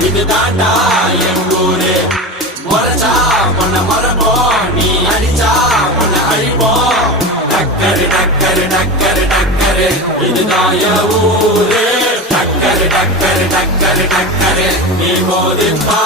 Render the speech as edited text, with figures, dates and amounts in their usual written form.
இது தாண்டா என் ஊரு. முறைச்சா உன்னை மறப்போம், நீ அடிச்சா உன்னை அழிப்போம். டக்கரு டக்கரு டக்கரு டக்கரு இதுதான் என் ஊரு. டக்கரு டக்கரு டக்கரு டக்கரு நீ மோதிப்பா